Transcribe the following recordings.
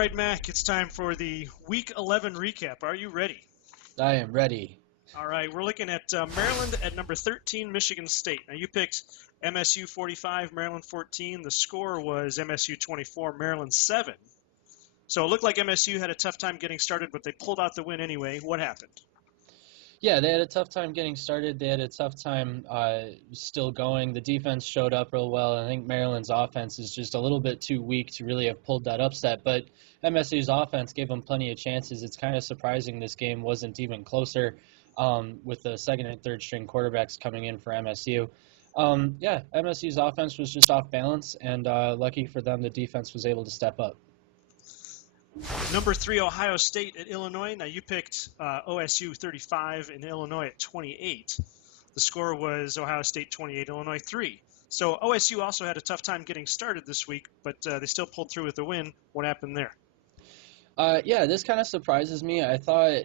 right, Mac, it's time for the Week 11 recap. Are you ready? I am ready. All right, we're looking at Maryland at number 13, Michigan State. Now, you picked MSU 45, Maryland 14. The score was MSU 24, Maryland 7. So it looked like MSU had a tough time getting started, but they pulled out the win anyway. What happened? Yeah, they had a tough time getting started. They had a tough time still going. The defense showed up real well. I think Maryland's offense is just a little bit too weak to really have pulled that upset. But MSU's offense gave them plenty of chances. It's kind of surprising this game wasn't even closer with the second and third string quarterbacks coming in for MSU. MSU's offense was just off balance, and lucky for them, the defense was able to step up. Number 3, Ohio State at Illinois. Now, you picked OSU 35 and Illinois at 28. The score was Ohio State 28, Illinois 3. So OSU also had a tough time getting started this week, but they still pulled through with the win. What happened there? This kind of surprises me. I thought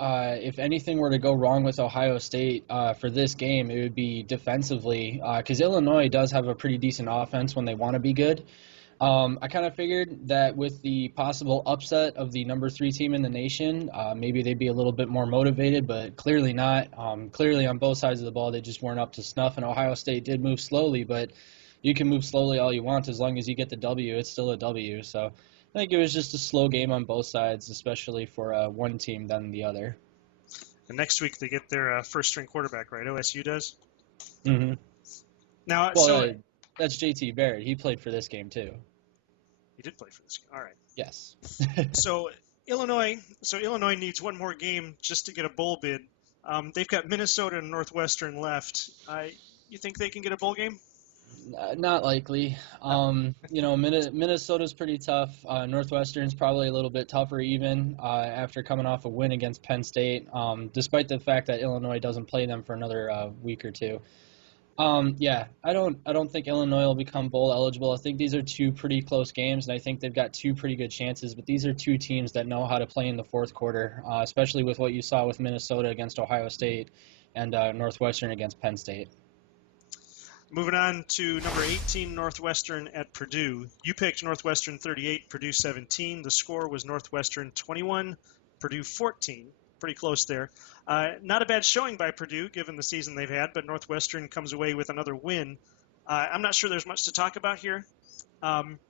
if anything were to go wrong with Ohio State for this game, it would be defensively, because Illinois does have a pretty decent offense when they want to be good. I kind of figured that with the possible upset of the number 3 team in the nation, maybe they'd be a little bit more motivated, but clearly not. Clearly on both sides of the ball, they just weren't up to snuff, and Ohio State did move slowly, but you can move slowly all you want as long as you get the W. It's still a W, so I think it was just a slow game on both sides, especially for one team than the other. And next week they get their first-string quarterback, right? OSU does? Mm-hmm. Now, that's JT Barrett. He played for this game, too. He did play for this game. All right. Yes. So Illinois needs one more game just to get a bowl bid. They've got Minnesota and Northwestern left. You think they can get a bowl game? Not likely. Minnesota's pretty tough. Northwestern's probably a little bit tougher even after coming off a win against Penn State, despite the fact that Illinois doesn't play them for another week or two. I don't think Illinois will become bowl eligible. I think these are two pretty close games, and I think they've got two pretty good chances. But these are two teams that know how to play in the fourth quarter, especially with what you saw with Minnesota against Ohio State and Northwestern against Penn State. Moving on to number 18, Northwestern at Purdue. You picked Northwestern 38, Purdue 17. The score was Northwestern 21, Purdue 14. Pretty close there. Not a bad showing by Purdue, given the season they've had, but Northwestern comes away with another win. I'm not sure there's much to talk about here.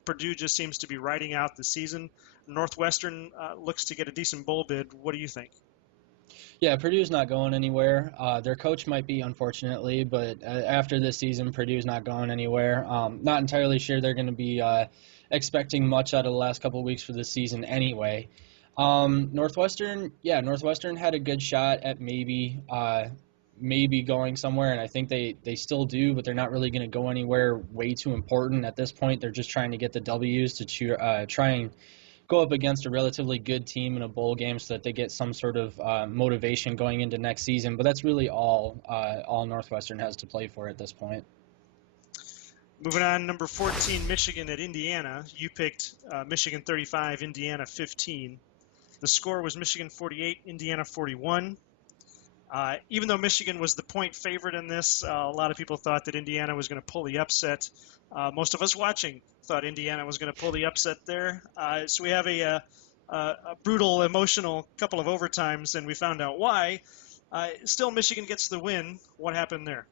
Purdue just seems to be riding out the season. Northwestern looks to get a decent bowl bid. What do you think? Yeah, Purdue's not going anywhere. Their coach might be, unfortunately, but after this season, Purdue's not going anywhere. Not entirely sure they're going to be expecting much out of the last couple of weeks for this season anyway. Northwestern had a good shot at maybe going somewhere, and I think they still do, but they're not really going to go anywhere way too important at this point. They're just trying to get the W's to try and go up against a relatively good team in a bowl game so that they get some sort of motivation going into next season. But that's really all Northwestern has to play for at this point. Moving on, number 14, Michigan at Indiana. You picked Michigan 35, Indiana 15. The score was Michigan 48, Indiana 41. Even though Michigan was the point favorite in this, a lot of people thought that Indiana was going to pull the upset. Most of us watching thought Indiana was going to pull the upset there. So we have a brutal, emotional couple of overtimes, and we found out why. Still, Michigan gets the win. What happened there?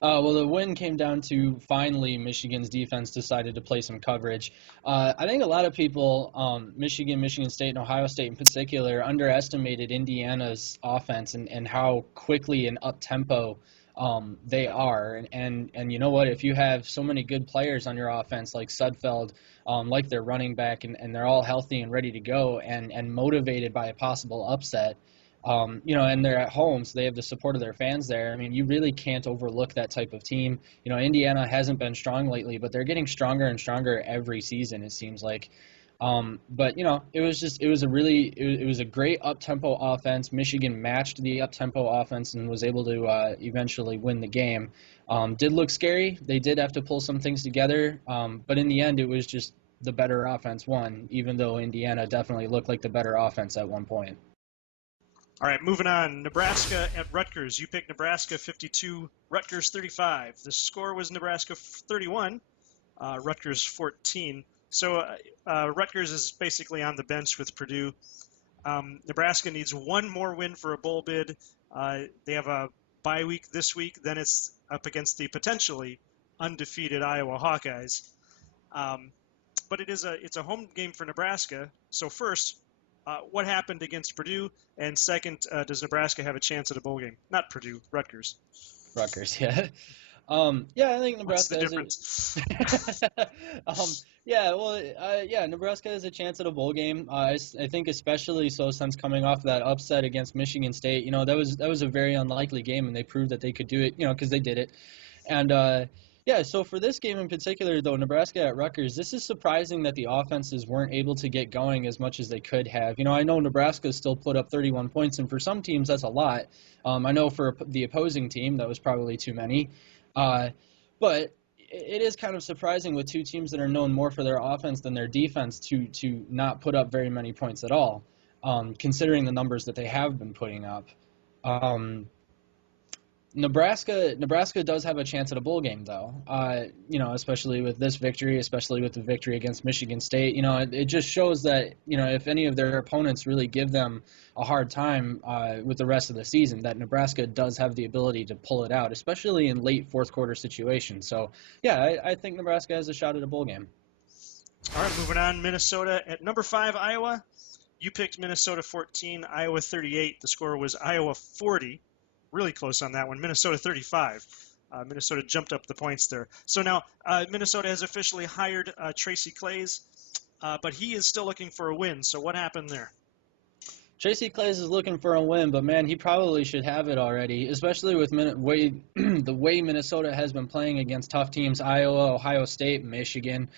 Well, the win came down to finally Michigan's defense decided to play some coverage. I think a lot of people, Michigan State, and Ohio State in particular, underestimated Indiana's offense and how quickly and up-tempo they are. And you know what? If you have so many good players on your offense like Sudfeld, like their running back, and they're all healthy and ready to go and motivated by a possible upset, and they're at home, so they have the support of their fans there. I mean, you really can't overlook that type of team. Indiana hasn't been strong lately, but they're getting stronger and stronger every season, it seems like. It was a great up-tempo offense. Michigan matched the up-tempo offense and was able to eventually win the game. Did look scary. They did have to pull some things together, but in the end, it was just the better offense won, even though Indiana definitely looked like the better offense at one point. All right, moving on. Nebraska at Rutgers. You picked Nebraska 52, Rutgers 35. The score was Nebraska 31, Rutgers 14. So Rutgers is basically on the bench with Purdue. Nebraska needs one more win for a bowl bid. They have a bye week this week. Then it's up against the potentially undefeated Iowa Hawkeyes. But it's a home game for Nebraska. So first, what happened against Purdue? And second, does Nebraska have a chance at a bowl game? Not Purdue, Rutgers. Rutgers, yeah. Yeah, I think Nebraska What's the difference? Nebraska has a chance at a bowl game. I think especially so since coming off that upset against Michigan State. You know, that was a very unlikely game, and they proved that they could do it. You know, because they did it. And so for this game in particular, though, Nebraska at Rutgers, this is surprising that the offenses weren't able to get going as much as they could have. You know, I know Nebraska still put up 31 points, and for some teams that's a lot. I know for the opposing team that was probably too many. But it is kind of surprising with two teams that are known more for their offense than their defense to not put up very many points at all, considering the numbers that they have been putting up. Nebraska does have a chance at a bowl game, though. You know, especially with this victory, especially with the victory against Michigan State. You know, it just shows that, you know, if any of their opponents really give them a hard time with the rest of the season, that Nebraska does have the ability to pull it out, especially in late fourth quarter situations. So, yeah, I think Nebraska has a shot at a bowl game. All right, moving on. Minnesota at number 5, Iowa. You picked Minnesota 14, Iowa 38. The score was Iowa 40. Really close on that one. Minnesota 35. Minnesota jumped up the points there. So now Minnesota has officially hired Tracy Claeys, but he is still looking for a win. So what happened there? Tracy Claeys is looking for a win, but man, he probably should have it already, especially with the way Minnesota has been playing against tough teams, Iowa, Ohio State, Michigan.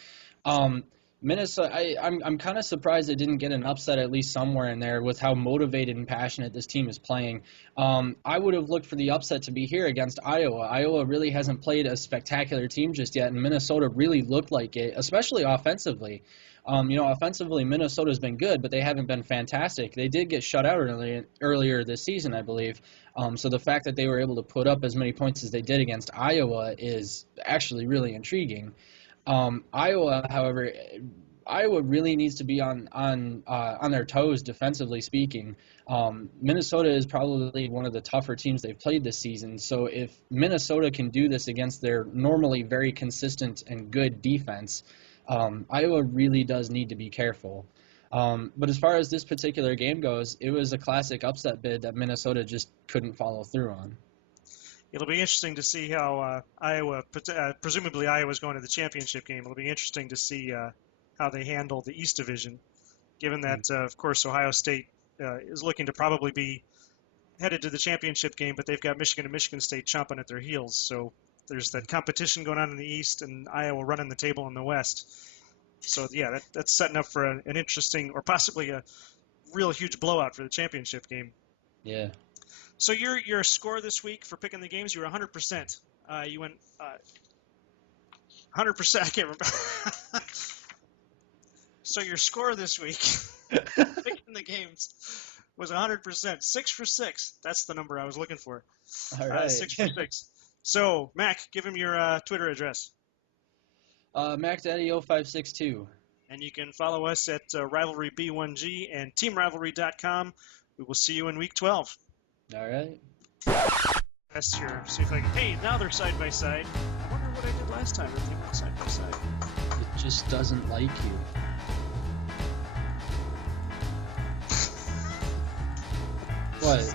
Minnesota, I'm kind of surprised they didn't get an upset at least somewhere in there with how motivated and passionate this team is playing. I would have looked for the upset to be here against Iowa. Iowa really hasn't played a spectacular team just yet, and Minnesota really looked like it, especially offensively. You know, offensively, Minnesota's been good, but they haven't been fantastic. They did get shut out earlier this season, I believe. So the fact that they were able to put up as many points as they did against Iowa is actually really intriguing. Iowa, however, really needs to be on their toes defensively speaking. Minnesota is probably one of the tougher teams they've played this season. So if Minnesota can do this against their normally very consistent and good defense, Iowa really does need to be careful. But as far as this particular game goes, it was a classic upset bid that Minnesota just couldn't follow through on. It'll be interesting to see how Iowa, presumably Iowa's going to the championship game. It'll be interesting to see how they handle the East Division, given that, of course, Ohio State is looking to probably be headed to the championship game, but they've got Michigan and Michigan State chomping at their heels. So there's that competition going on in the East, and Iowa running the table in the West. So, yeah, that's setting up for an interesting or possibly a real huge blowout for the championship game. Yeah. So your score this week for picking the games, you were 100%. You went 100%. I can't remember. So your score this week picking the games was 100%. 6 for 6. That's the number I was looking for. All right. 6 for 6. So Mac, give him your Twitter address. MacDaddy0562. And you can follow us at Rivalry B1G and TeamRivalry.com. We will see you in week 12. All right. Test here. See if I can. Hey, now they're side by side. I wonder what I did last time if they went side by side. It just doesn't like you. What?